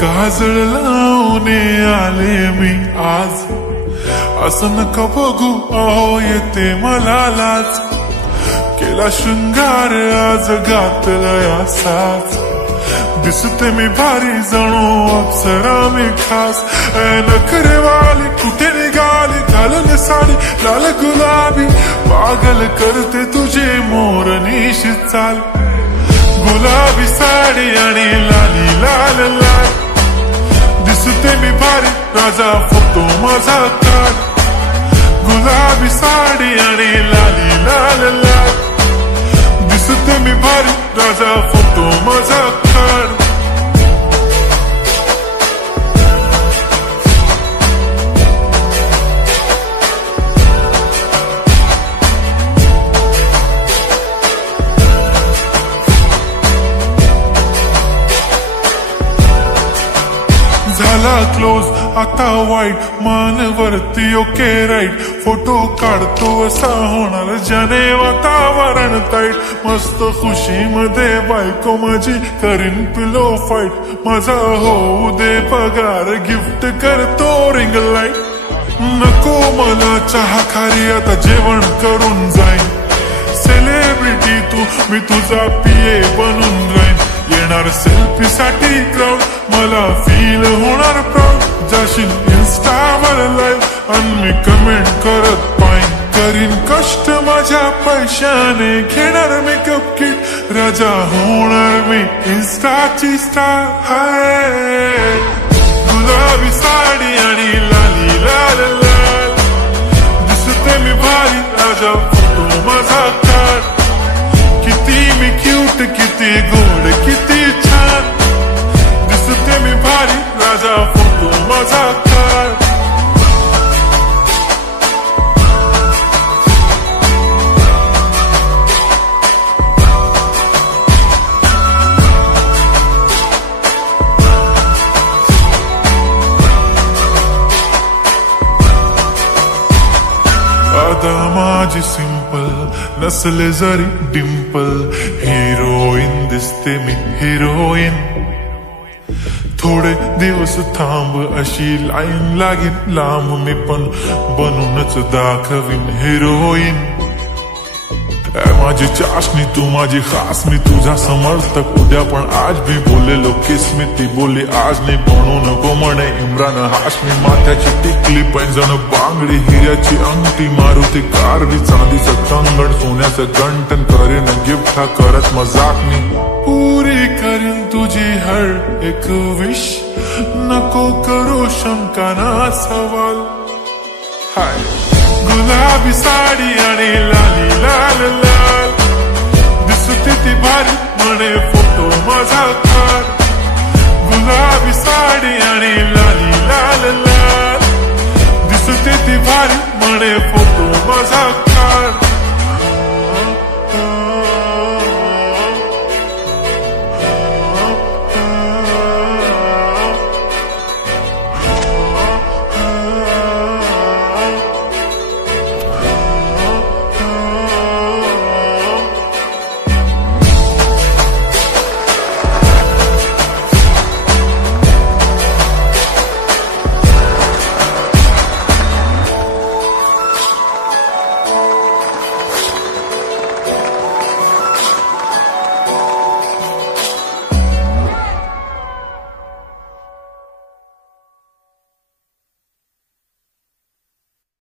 काजळ लावून आले मी आज, असं नका बघू अहो येते मला लाज, केला शृंगार आज घातलाय असाच, दिसते मी भारी जणू अप्सरा मी खास, नखरेवाली कुठे निघाली घालून साडी लाल गुलाबी, पागल करते तुझे मोरनीशी चाल, गुलाबी साडी आणि लाली लाल लाल, दिसते मी भारी राजा फोटो माझा काढ, गुलाबी साडी आणि लाली लाल लाल, दिसते मी भारी राजा फोटो माझा काढ. झाला क्लोज आता वाईट, मान वरती ओके राईट, फोटो काढतो असा होणार ज्याने वातावरण ताईट, मस्त खुशी मध्ये बायको माझी करीन पिलो फाईट, माझा होऊ दे पगार गिफ्ट करतो रिंग लाईट, नको मला चहा खारी आता जेवण करून जाईन, सेलिब्रिटी तू मी तुझा पिये बनून राहीन, येणार सेल्फी साठी क्राऊड मला फील होणार प्राऊड, जाशील इन्स्टावर लाईव्ह आणि मी कमेंट करत पाईन, करीन कष्ट माझ्या पैशाने घेणार मेकअप किट, राजा होणार मी इन्स्टाची स्टार. हाय गुलाबी साडी आणि लाली लाल लाल, दिसते मी भारी राजा फोटो माझा काढ, किती मी क्यूट किती गोड किती छान, दिसते मी भारी राजा फोटो माझा काढ. आता माझी सिंपल नसले जरी डिंपल, हिरोईन दिसते मी हिरोईन, थोडे दिवस थांब अशी लाईन लागेल लांब, मी पण बनूनच दाखवीन हिरोईन, माझी चाशनी तू माझी खास, मी तुझा समर्थक उद्या पण आज भी बोलेलो किस मी, ती बोली आज नाही बनू नको म्हणे इम्रान हाशमी, माथ्याची टिकली पैंजण बांगडी हिऱ्याची अंगठी, मारुती कारली चांदीचं कंगण, सोन्याचं गंटन, करेन गिफ्ट हा करत मजाक मी, पुरी करेन तुझी हर एक विश, नको करू शंका ना सवाल. हाय गुलाबी साडी आणि लाली लाल लाल, दिसते ती भारी म्हणे फोटो माझा काढ, गुलाबी साडी आणि लाली लाल लाल, दिसते ती भारी म्हणे फोटो माझा